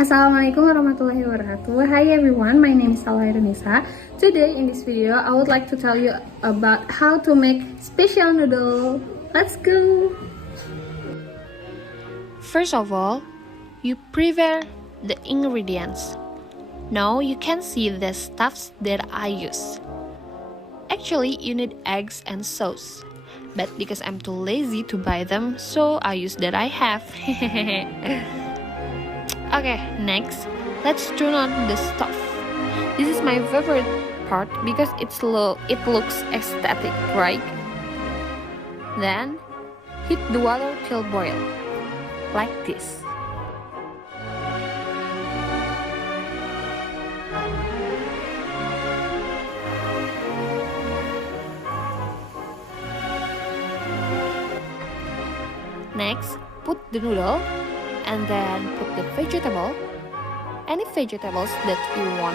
Assalamualaikum warahmatullahi wabarakatuh. Hi everyone, my name is Salwa Khairunnisa. Today in this video, I would like to tell you about how to make special noodle. Let's go! First of all, you prepare the ingredients. Now you can see the stuffs that I use. Actually, you need eggs and sauce. But because I'm too lazy to buy them, so I use that I have. Okay, next, let's turn on the stove. This is my favorite part because it looks aesthetic, right? Then, heat the water till boil, like this. Next, put the noodle and then put the vegetable, any vegetables that you want,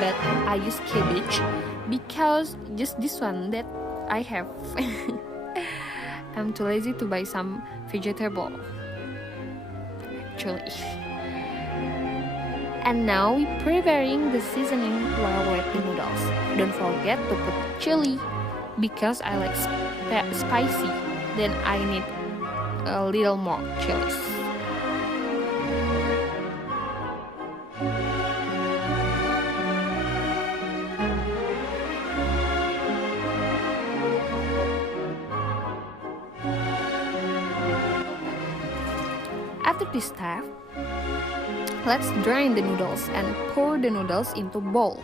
but I use cabbage because just this one that I have. I'm too lazy to buy some vegetable actually. And now we're preparing the seasoning while wetting noodles. Don't forget to put chili because I like spicy, then I need a little more chilies. After this step, let's drain the noodles and pour the noodles into bowl.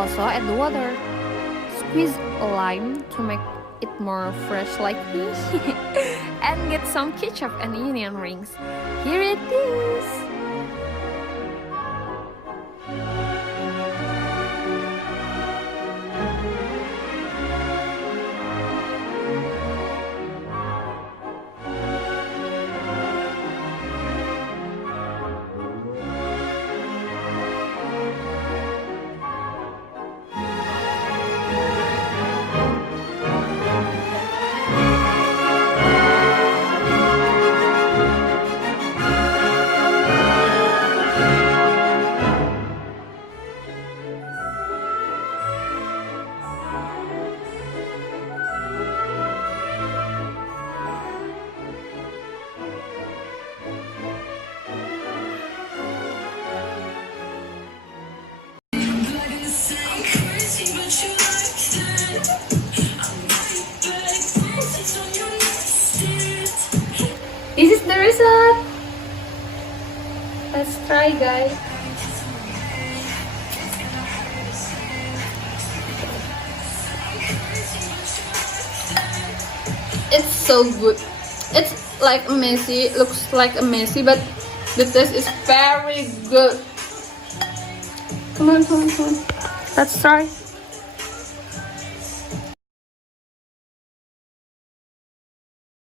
Also add the water. Squeeze a lime to make it more fresh like me. And get some ketchup and onion rings. Here it is! This is the result. Let's try, guys. It's so good. It's like messy, looks like a messy, but the taste is very good. Come on. Let's try.